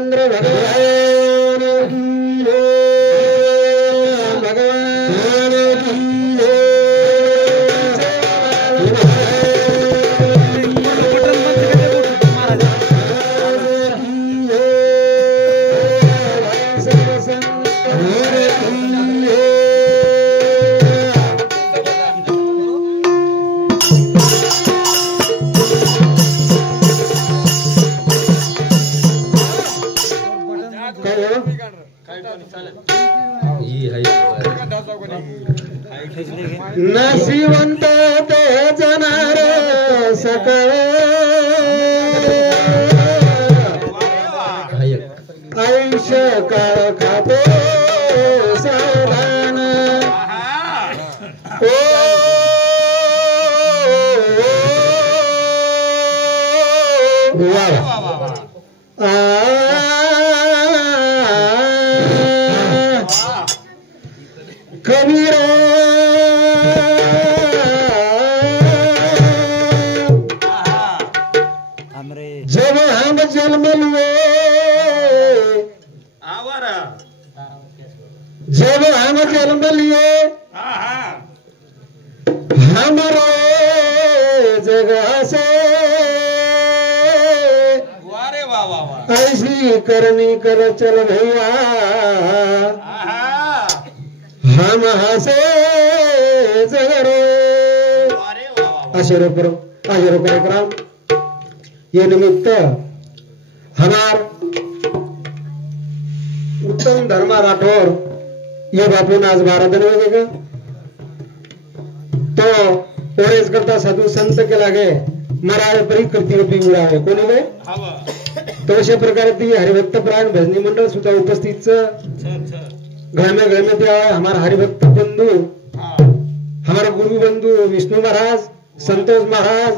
रामचंद्र भगवान नशिवंत ते जाणार सकळ आयुष्य काळ खातो सावधान ओ कबीर जब हम जन्म लिए जब हम जन्म लिए हमारे जगह से ऐसी करनी कर चल भैया हम हसे जगरो आशरो कार्यक्रम ये निमित्त हमार उत्तम धर्मा राठौर ये बापू आज 12 दिन हो तो ओरेज करता साधु संत के लागे मराय परिकृति रूपी उड़ा है कोणी वे तो अशा प्रकारे ती हरिभक्त प्राण भजनी मंडळ सुद्धा उपस्थित घर में त्या हमारा हरिभक्त बंधु हमारा गुरु बंधु विष्णु महाराज संतोष महाराज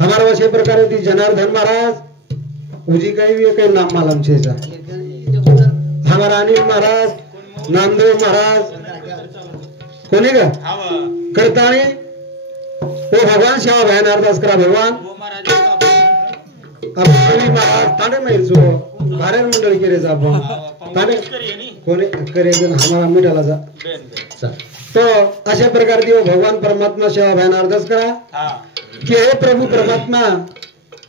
हमारा वैसे प्रकार थी जनार्दन महाराज उजी कहीं भी कहीं नाम मालूम छे हमारा अनिल महाराज नामदेव महाराज कोने का करताणी वो भगवान सेवा भयान अरदास करा भगवान अब महाराज ताने में जो कार्य मंडल के रेजा ताने कोने करे हमारा मिठाला जा तो अशा प्रकार दिवो भगवान परमात्मा सेवा भयान अरदास करा कि हे प्रभु परमात्मा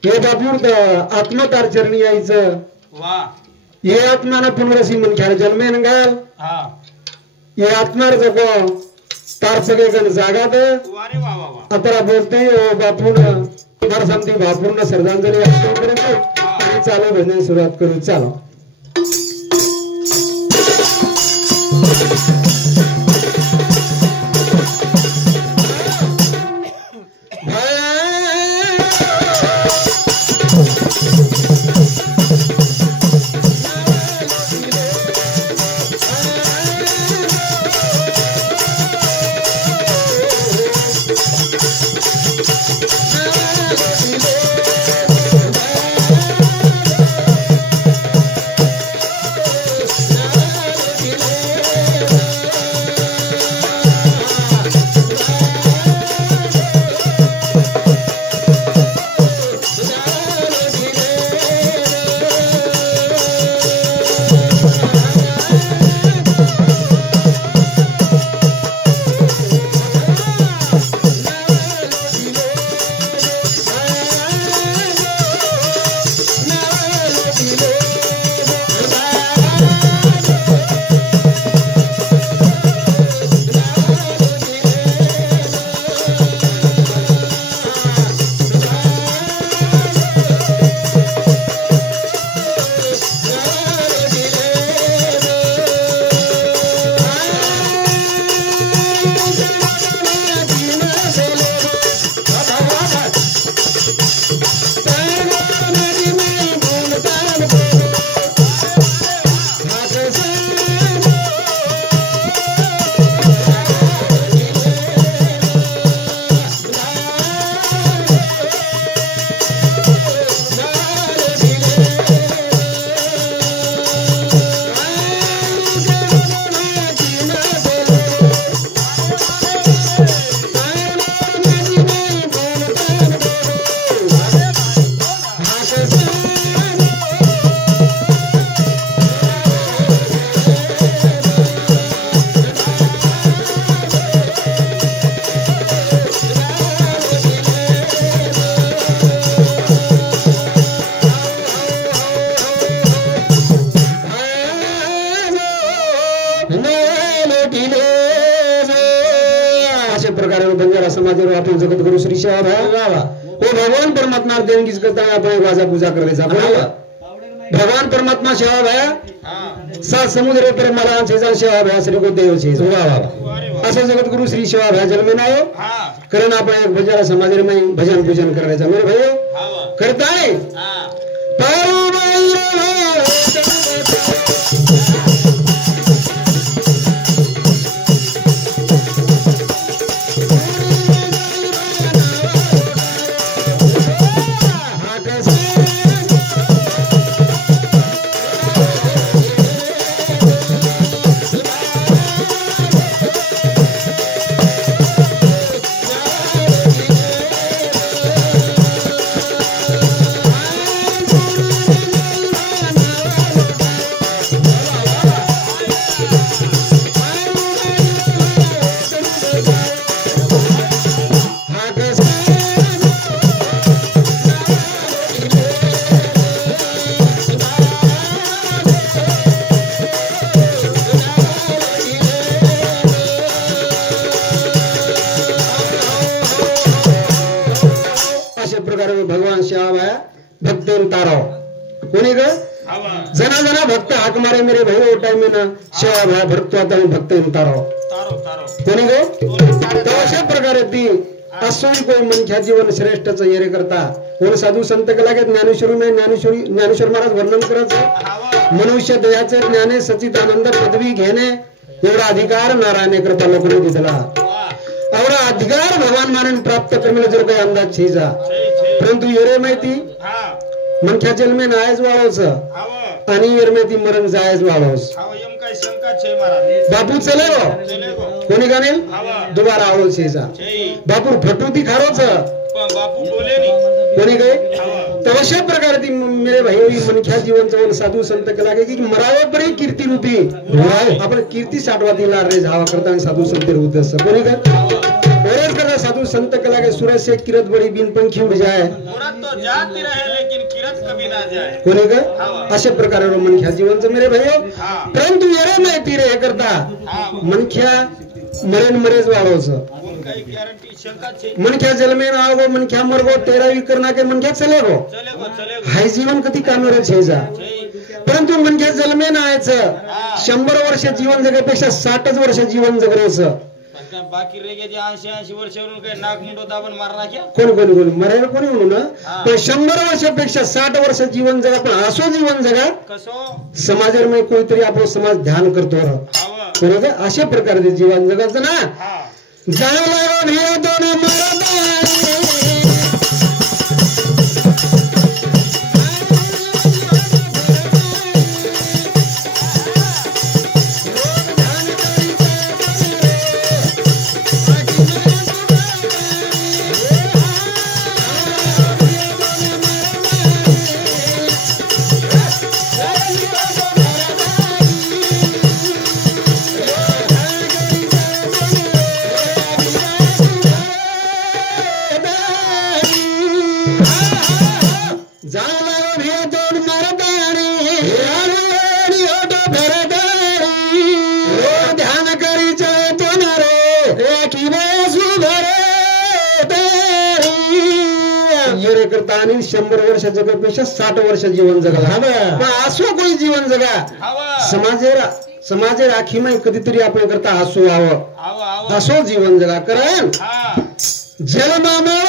हे बापूर आत्मतार चरणी यायचं ये आत्माना पुनरसी मन ख्याल जन्मेन गाल ये आत्मार जगो तार सगळे गण जागा दे आता बोलते ओ बापून मार समती बापून श्रद्धांजली अर्पण करायचं आणि चालू भजन सुरुवात करू चालो समाज आपण जगत गुरु श्री सेवा भाया वो भगवान परमात्मा देणगीच करता आपण वाजा पूजा करायचा भगवान परमात्मा सेवा भाया सात समुद्र पर मला सेवा भाया श्री को देव छे असं जगत गुरु श्री सेवा भाया जन्मे नायो कारण आपण एक भजन समाज में भजन पूजन करायचं मेरे भाइयों करताय भगवान श्यामाया भक्त ताराव कोणी ग जना जना भक्त हाक मारे मेरे भाई ओ टाइम में ना सेवा भाया भक्त आता भक्त ताराव कोणी ग तो अशा प्रकारे ती असोई कोई मनख्या जीवन श्रेष्ठच येरे करता कोण साधू संत के लागे ज्ञानेश्वर महाराज वर्णन करायचं मनुष्य दयाचे ज्ञाने सचिदानंद पदवी घेणे एवढा अधिकार नारायण कृपा लोकांनी दिला एवढा अधिकार भगवान मानन प्राप्त करणे जर काही अंदाज छेजा परंतु येरे माहिती मनख्या जन्मे नायज वाळोस आणि येरे माहिती मरण जायज वाळोस बापू चले कोणी गाणे दोबारा आवल शेजा बापू फटूती खारोच बापू बोले नहीं कोणी गए तर अशा प्रकारे ती मेरे भाई मनख्या जीवन चवन साधू संत के लागे की मरावे परी कीर्ती रूपी आपण कीर्ती साठवातीला रे जावा करता साधू संत उद्देश्य कोणी गए साधु संत के लागे सूरज से किरत बड़ी बिन पंखी उड़ जाए तो जाती रहे लेकिन किरत कभी ना जाए कोणी ग अशा प्रकारे मनख्या जीवनचं मेरे भाइयों परंतु येरे माहिती रे करता मनख्या मरेन मरेज वाळोस मनख्या जलमे ना आवो मनख्या मरगो तेरावी करना के मनख्या चलेगो हाय जीवन कधी कामेरे छेजा परंतु मनख्या जलमे ना आयचं 100 वर्ष जीवन जगण्यापेक्षा 60 वर्ष जीवन जगण्याचं बाकी रह गए 80 वर्षावरून काय नाक मुंडो दाबून मारला क्या कोण मरायला कोणी म्हणू ना पण 100 वर्षापेक्षा 60 वर्ष जीवन जगा पण असो जीवन जगा कसो समाजामध्ये कोणीतरी आपला समाज ध्यान करतो बरोबर अशा प्रकारे जीवन जगायचं ना जायला भेटो ना करता आणि 100 वर्ष जगण्यापेक्षा 60 वर्ष जीवन जगला पण असो कोणी जीवन जगा समाजे राखी में कधीतरी आपण करता हसू आव असो जीवन जगा कारण जलमामा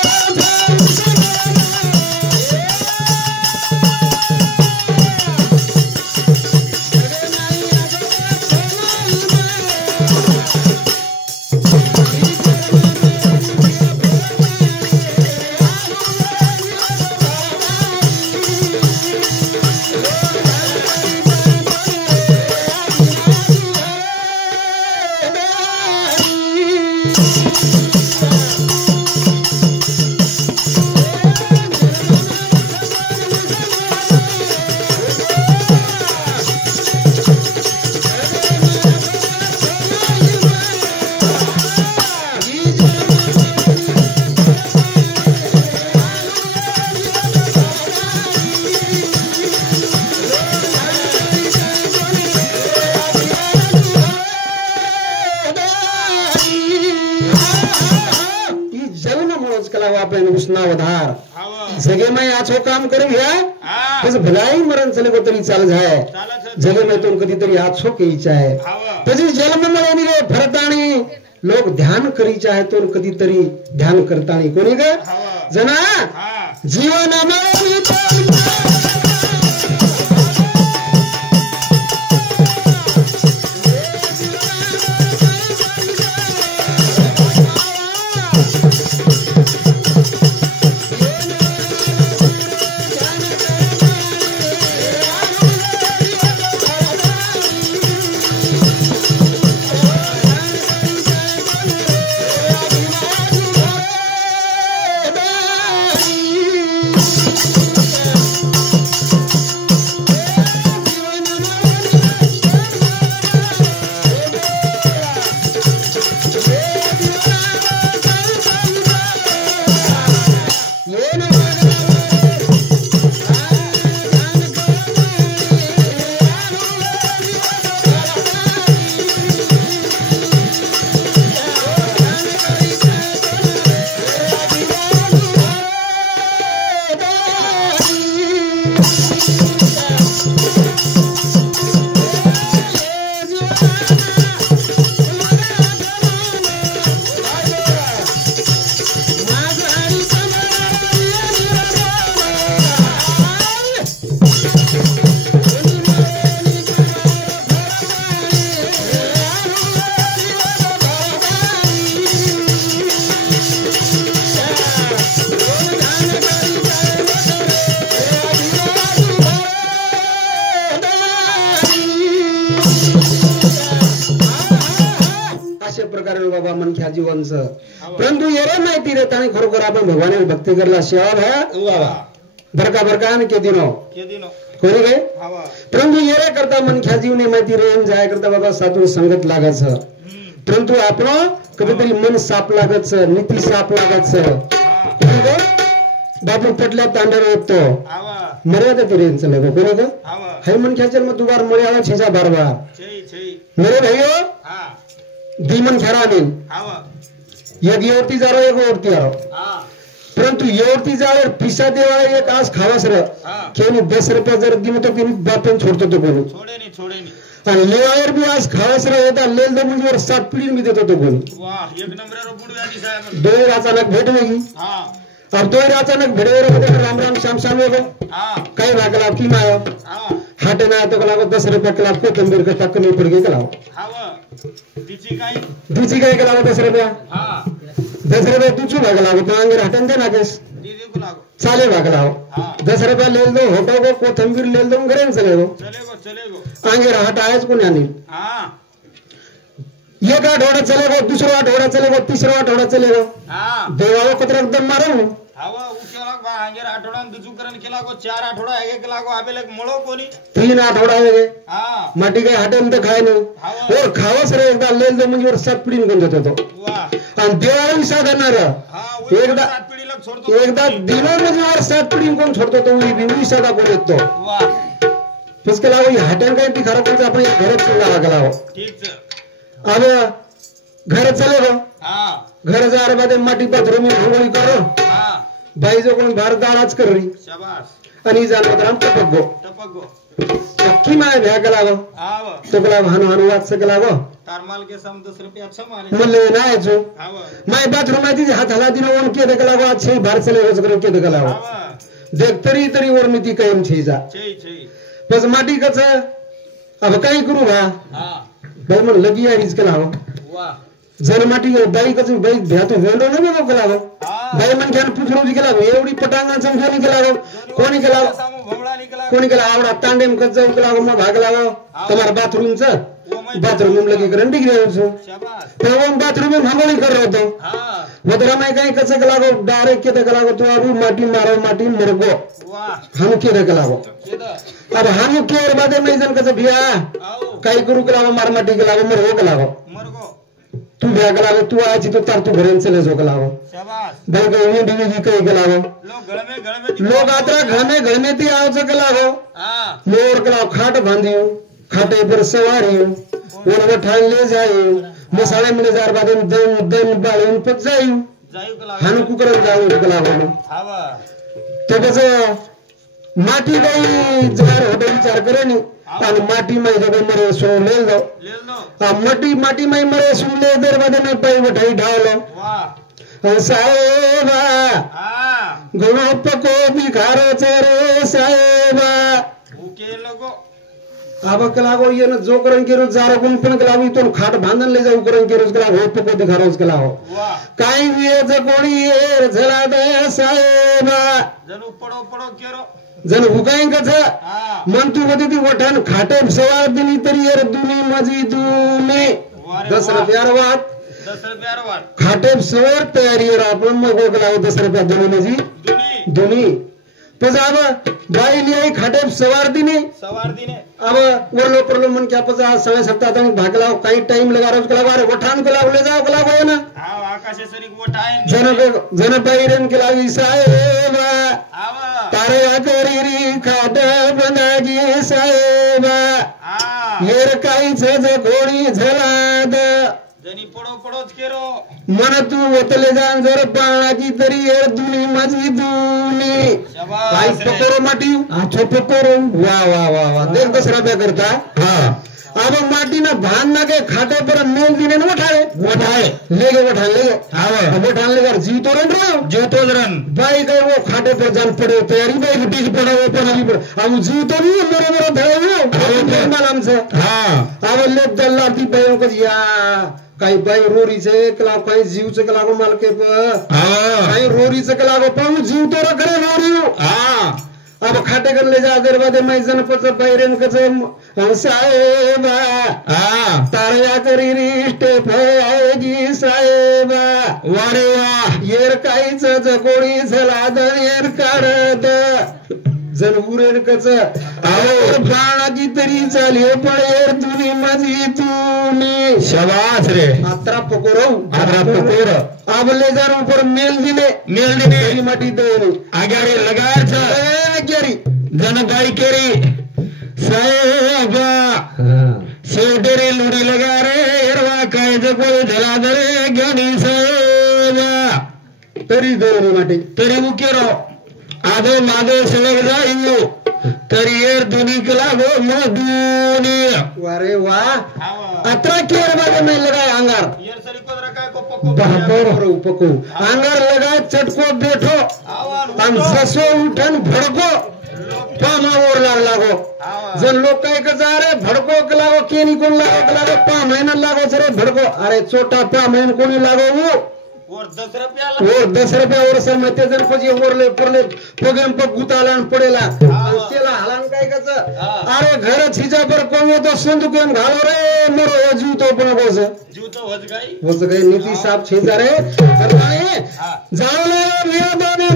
वधार जगे में आछो काम करी घ्या तस भलाई मरण चले को तरी चाल जाय जगे में तो कधीतरी आछो के इच्छा आहे तशी जन्म मिळवणी रे भरताणी लोक ध्यान करी चाहे तो कधीतरी ध्यान करताणी कोणी ग जना जीवनामध्ये बाबा मनख्या जीवनचं परंतु येरे माहिती रे ताणी खरोखर आपण भगवान भक्ती करला सेवा भया बरका बरका आणि के दिनो कोणी गे परंतु येरे करता मनख्या जीवने माहिती रे जाय करता बाबा साधू संगत लागच परंतु आपण कधीतरी मन साप लागच नीती साप लागच कोणी गे बापू पटल्या तांडर होतो मर्यादा तेरे चले गो कोणी गे हे मनख्या जन्म दुबार मर्यादा छेजा बारबार मेरे भाइयों दीमन खरा नहीं एक योरती जा रहा एक ओरती आ रहा परंतु योरती जा रहा पिसा दे वाला एक आज खावास रहा क्यों 10 रुपया जर दिन तो किन बापेन छोड़तो तो कोणी छोड़े नहीं आणि लेवायर भी आज खावास रहा होता लेल दो मुझे और 7 पीढ़ी भी देतो तो कोणी वाह एक नंबर रो बुड व्याजी साहेब दो अचानक भेट वेगी हां अब दो अचानक भेड़े रे राम राम श्याम श्याम हो हां कई भागला की मायो हां हाटे ना तो कला 10 रुपया कला को तंबीर का तक नहीं पड़ गई कला हां दूची काय केला 10 रुपया 10 रुपया तुझू भाग लागो तो अंगे हटन दे ना केस चाले भाग लाओ 10 रुपया ले दो होटो को कोथंबीर ले दो घरे चलेगो अंगे हट आयच कोणी आणि एक आठवडा चलेगो दुसरा आठवडा चलेगो तिसरा आठवडा चलेगो देवाओ कतरा एकदम मारू हावा उकेला बा अंगे आठवडा दुजू करन केला को 4 आठवडा एक लागो आबेले मळो कोणी 3 आठवडा आहे हां माटी काय हटन तर खाय नाही और खावस रे एकदा लेल दे म्हणजे 7 पिढी निघून जातो तो वाह आणि देवाला साधणार हां एकदा 7 पिढीला सोडतो एकदा दिनो म्हणजे 7 पिढी कोण सोडतो तो विवरी साधा कोण येतो वाह इसके अलावा ये हटन काय ती खराब म्हणजे आपण घरात चला लागला हो ठीक अब घर चलेगो हां घर जा रे बादे माटी पत्थर में भोगोली करो हां भाई जो कोण बार दाळाच कर रही शाबाश आणि जानो राम टपगो की माय भ्या लागो आव तो गला हानो हानो वाच लागो तारमाल के सम 10 रुपया समाले मले नाही जो आव माय बाथरूम मध्ये हात हला दिनो ओन के देख लागो अच्छे बार चले हो सगळे के देख लागो आव देख तरी वर्णिती कायम छेजा छे बस माटी कच अब काय करू बा हां भाई मन लगी आहे इसके लाओ वाह जन माटी बाई कच बाई भ्या तो वेंडो न बगो लागो बाई मन ज्ञान पुछरो दिखला एवढी पटांगण समजोनी केला कोणी केला कोणी केला आवडा तांडेम कच्चा लागो मग भाग लागो तुम्हारा बाथरूम लगी करंडी गिरे हो शाबाश तो बाथरूम में भागोली कर रहो तो हां वदरा में कहीं कच्चा लागो डायरेक्ट के तक लागो तो अबू माटी मारो माटी मरगो वाह हम के तक लागो अब हम के और बादे में जन कच्चा बिया काई गुरु के लागो मार माटी के लागो मरगो तू भ्या लागो तू आजी तो तार तू घरेन चले जो लागो शाबाश भाई गई भी कई के लागो लोग आत्रा घर में ती आओ के लागो हां मोर के लागो खाट बांधियो खाटे पर सवारी और वो ठान ले जाए मसाले में जार बादे दम बाळून पच जाई हाणू कुकरन जाऊ लागलो तो कसं माटी बाई जगार होते विचार करे नी आणि माटी माई जगह मरे सो ले जाओ माटी माटी माई मरे सुनले दरवाजे में पाई बठाई ढालो साहेबा गुणप को भिखारो रे साहेबा अब कलागो ये न जो करन के रोज जारा गुण पण कलावी तो खाट बांधन ले जाऊ करन के रोज कला हो पको भिखारो कला हो काई विये ज कोणी ये झला दे साहेबा जनु पडो पडो केरो जन हुकाइन कछ मन तू वदी ती वठन खाटे सवार दिनी तरी एर दुनी मजी दुनी 10 रुपयार वात खाटे सवार तयारी रा आपण मग कला 10 रुपया दुनी मजी दुनी पजाब बाई लिया खाटे सवार दिने अब वरलो परलो मन क्या पजा समय सत्ता तक भागला कई टाइम लगा रोज कला बारे वठान कला ले जाओ कला हो ना आकाशे सरी वठान जन बाईरन कला साहेबा तारे आकरी री खाटे बनागी साहेबा येर काई छज घोडी झलाद जनी पडो पडोच केरो मन तू वतले जान जर पाळाची तरी एर दुनी माझी दुनी काय पकोरो माटी आछो पकोरो वा वा वा वा देख 10 रुपया करता हां अब माटी ना भान ना के खाटे पर मेल दिने न वठाए लेगे वठान लेगे हां वठान लेकर जीव तो रन भाई गए वो खाटे पर जान पड़े तैयारी भाई बीच पड़ा वो पर अभी पर अब जीव तो नहीं मेरे धरे मालूम से हां अब ले दल्ला दी भाइयों को या काही बाई रोरीचे कला काही जीवचे कला को माल के काही रोरीचे कला को पाऊ जीव तो करे रोरी अब खाटे कर ले जा दरवाजे में जनपद बाईरेन कच साहेबा तारया करी रिष्टे फयागी साहेबा वारे वा येर काहीच जकोडी झला दर काढत जन उरेन कच आवर बाणाची तरी चाले पळेर तुनी माझी तुनी शाबाश रे आत्रा पकोरो अब ले जा ऊपर मेल दिने माटी दे आगारे लगार छ आगारी जन गाई केरी साहेबा सेवटेरे लुडी लगा रे एरवा काय जको झला दरे ज्ञानी साहेबा तरी दे माटी तरी मुकेरो आधो माधो सलग जाइयो तरियर दुनी कला गो मधुनी वारे वाह अत्रा केर बागे में लगाए अंगार येर सरी को रखा को पको बहबर उपको अंगार लगाए चटको बैठो अन ससो उठन भड़को पामा और लागो जन लोग काय का जा रे भड़को कलागो केनी कोन लागो पा महीना लागो सरे भड़को अरे छोटा पा महीना कोनी लागो वो और 10 रुपया और समते जन पजी ओरले परले पगेम प गुतालान पडेला तेला हलान काय कच अरे घर छिजा पर कोयो तो संदुकेन घालो रे मोरो जीव तो पण गोस जीव तो होज गई नीति साहब छिजा रे करवाए जाओ ले मेरा दोने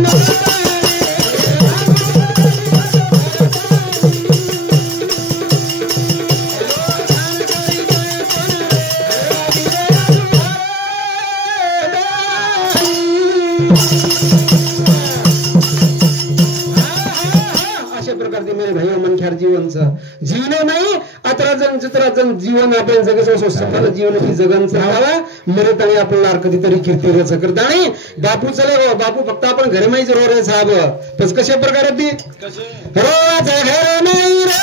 अशा प्रकारचे मेरे भाई मनख्यार जीवनचं जीवने नाही अतराजन चित्राजन जीवन आपण जगस सफल जीवन की जगन चालावा मरत आणि आपण लार कधीतरी कीर्ती रच करता नाही बापू चले बापू फक्त आपण घरी माहिती रो रे साहेब तस कशा प्रकारे ती रोज घर नाही रे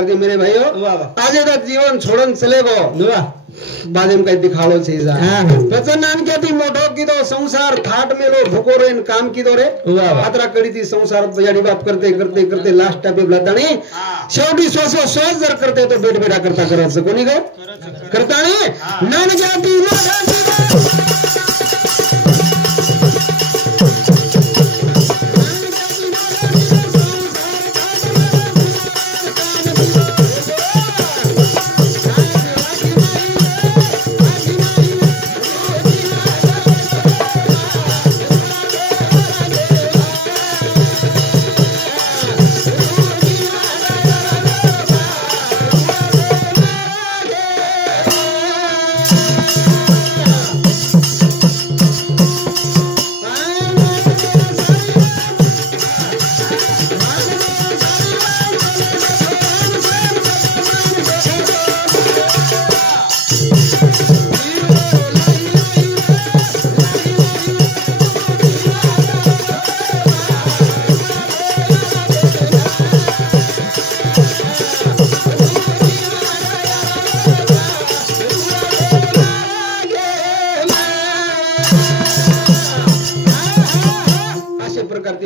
प्रकार के मेरे भाइयों आजे का जीवन छोड़न चले गो बादे में कहीं दिखाड़ो चीज वचन नान क्या थी मोटो की दो संसार थाट में लो भूको रे काम की दो रे यात्रा करी थी संसार बजाड़ी बाप करते करते करते लास्ट टाइम ब्लादानी शेवटी सोच जर करते तो बेट बेटा करता करत से कोणी गो करता नहीं नान जाती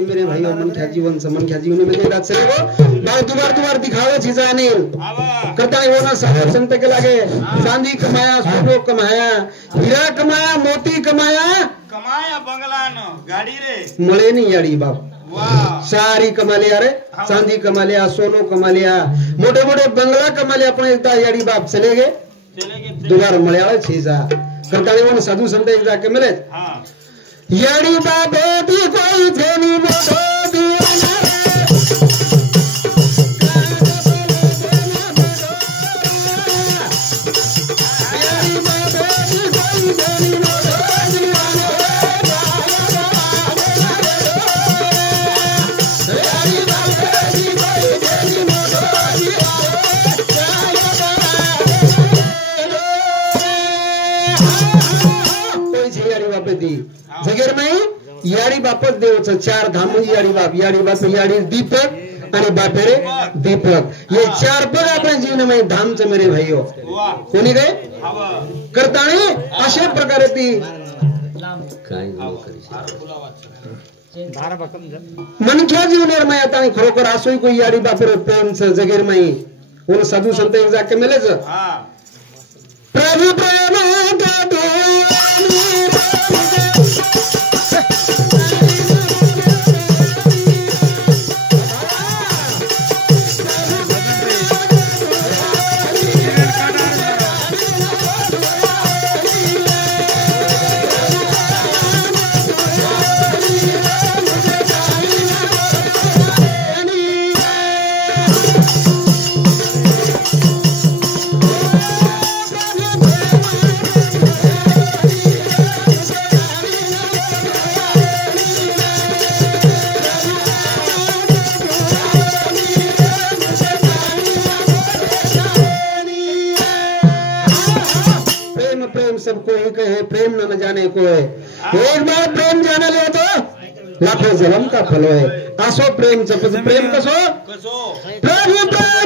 मेरे भाइयों मनख्या जीवन से मनख्या जीवन में देखा चलेगो दुबार दिखावे चीजा नहीं करता है वो ना संत के लागे चांदी कमाया सोनो कमाया हीरा कमाया मोती कमाया बंगला न गाड़ी रे मले नहीं याड़ी बाप सारी कमा लिया रे चांदी कमा लिया सोनो कमा लिया मोटे मोटे बंगला कमा लिया अपने याड़ी बाप चले गए दोबारा मलयाला चीजा करता है वो साधु संत एक जाके मिले याड़ी बाप दी कोई थेनी मोटो दीवाना याड़ी बाप दी कोई थेनी मोटो दीवाना याड़ी बाप दी कोई थेनी मोटो दीवाना कोई छी याड़ी बाप दी जगेर में याड़ी बापच देवच चार धाम याड़ी बाप याड़ी दीपक आणि बापेरे दीपक ये चार पद अपने जीवन में धाम च मेरे भाइयों कोणी गए करता नहीं अशा प्रकारे ती मनख्या जीवनेर में आता खरोखर असोय कोई याड़ी बापेरे प्रेम च जगेर में उन साधु संत एक जाके मिले च प्रभु प्रेम का सबको ही कहे प्रेम न जाने को है एक बार प्रेम जाने ले तो लाखों जन्म का फल है आसो प्रेम प्रेम कसो प्रभु प्रेम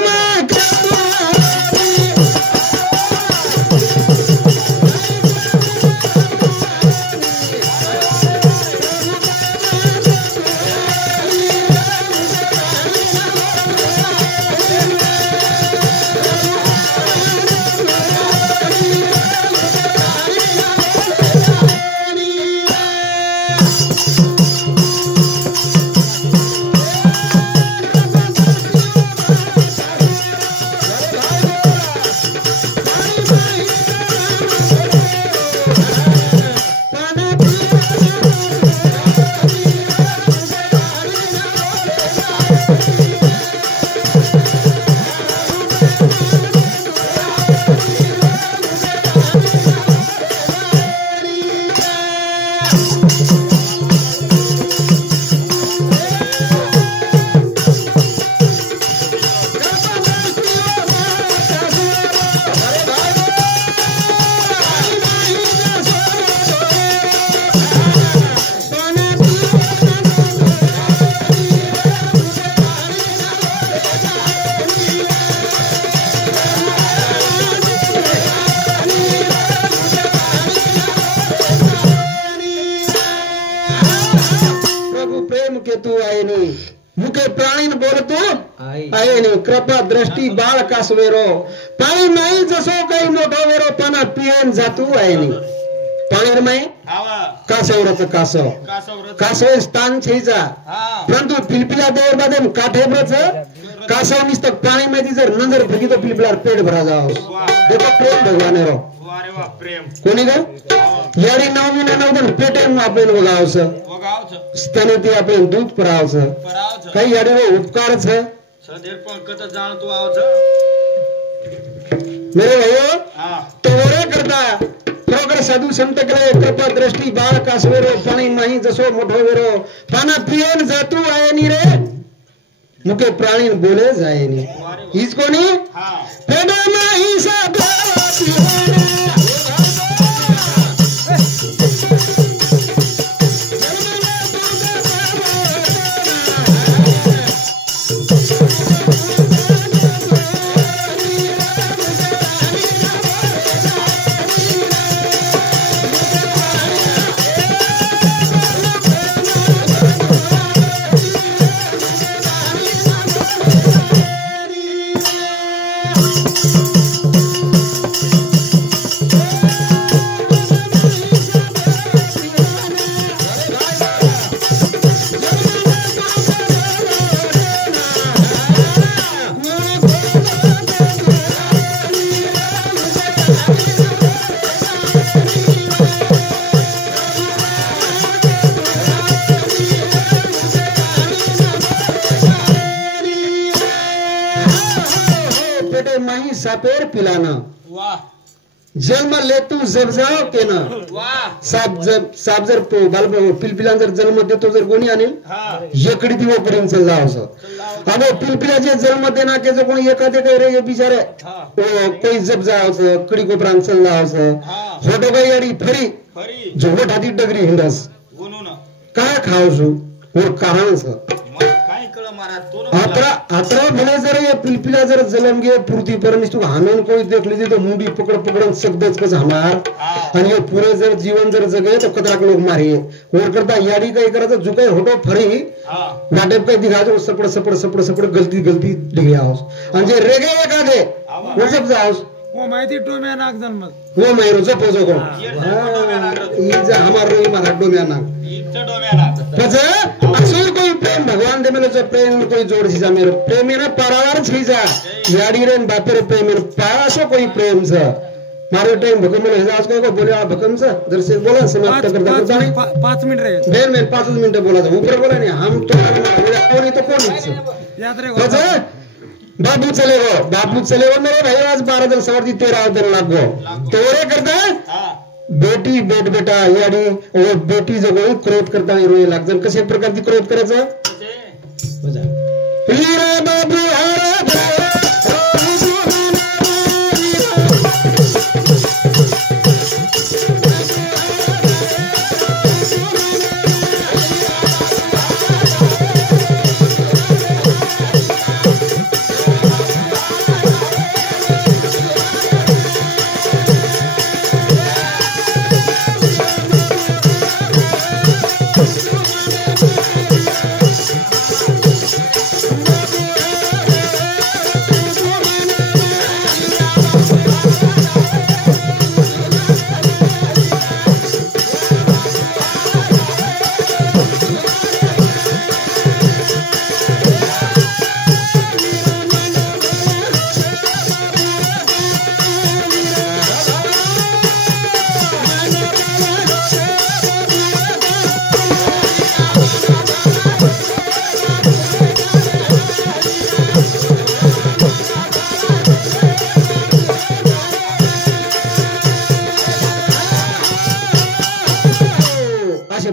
तू आयनी मुखे प्राणीन बोलतो आयनी कृपा दृष्टी बाळ कासवेरो पाणी नाही जसो काही मोठा वेरो पाना पियन जातू आयनी पाणी माई कासवराचं कासव कासव स्थान छेचा परंतु पिलपिला देवर बादे काठेब्रच कासव निस्तक पाणी माहिती जर नजर फुकी तो पिलपिलार पेट भरा जाओ देखो प्रेम भगवान रो कोणी ग यारी 9 महिना 9 दिन पेटे आपण वगावस स्तने ते आपण दूध परावस काही यारी वो उपकार छ मेरे भाइयों तोरे करता प्रोगर साधू संत करे कृपा दृष्टी बाळ कासवेरो पाणी नाही जसो मोठो वेरो पाना पियन जातू आयनी रे मुके प्राणी बोले जायनी हीच कोणी पेट नाही साधू सापेर पिलाना जन्म लेतू जब जाओ के ना साप जर पिलपिलान जर जन्म देतो जर कोणी आणेल एकडी दिवो पर्यंत चालला असं अबे पिलपिलाचे जन्म देना के जो कोणी एखादे काही रे बिचारे कोई जब जाओ कडी कोपरान चालला असं होटो काही यारी फरी झोपट हाती डगरी हिंडस काय खावसू और कारण अतरा भले जर ये पिलपिला जर जलम गे पूर्ति परमिस तू हानन कोई देख लीजिए तो मुंडी पकड़ पकड़न सकदच कस हमार आणि ये पूरे जर जीवन जर जगे तो कतराक लोग मारिए और करता यारी काही करायचं जुकाय होटो फरी नाटक काही दिखाजो सपड सपड सपड सपड गलती गलती दिखे आओस आणि जे रेगे एकादे वो सब जाओस वो माहिती डोम्या नाक जन्मत वो मायरो जपो जो को ये जे हमार रोई मारा डोम्या नाक असुर कोई प्रेम भगवान दे मेरे जो प्रेम कोई जोड़ सीजा मेरे प्रेम मेरा पारावार छीजा याडी रे बापेरे प्रेम मेरे पारासो कोई प्रेम से मारे टाइम भगम में हिजाज को बोले आप भगम से दर से बोला समाप्त कर दो 5 मिनट रहे देर में 5 मिनट बोला था ऊपर बोला नहीं हम तो कोई तो कौन याद रहे बाबू चलेगो मेरे भाई आज 12 दिन सवार 13 दिन लागो तोरे करता बेटी बेटा याडी और बेटी जो कोई क्रोध करता है रोए लाग जन कशा प्रकारची क्रोध करायचं हीरा बाबू हारा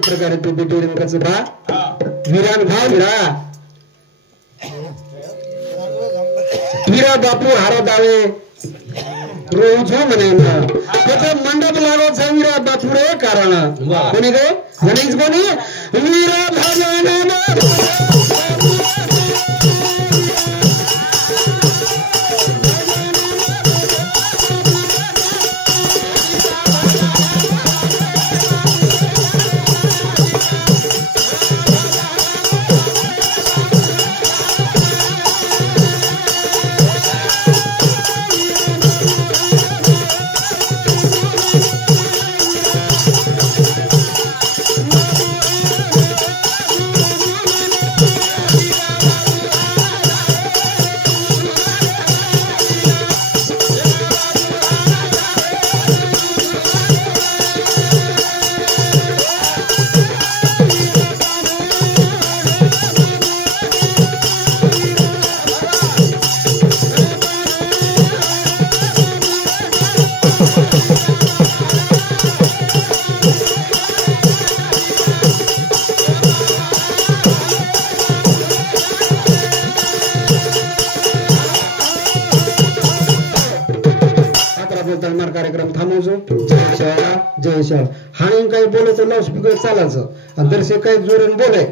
प्रकारे ते बेटी रंगाचं बा वीरान भाव वीरा बापू हारो दावे रोज म्हणे ना त्याचं मंडप लागो छ वीरा बापू रे कारण कोणी गे गणेश कोणी वीरा भजन कार्यक्रम थांबवतो. जय शिवराय, जय शिवराय. हाणी काही बोलतो लाऊडस्पीकर चालायचं आणि दर्शक काही जोरानं बोलाय.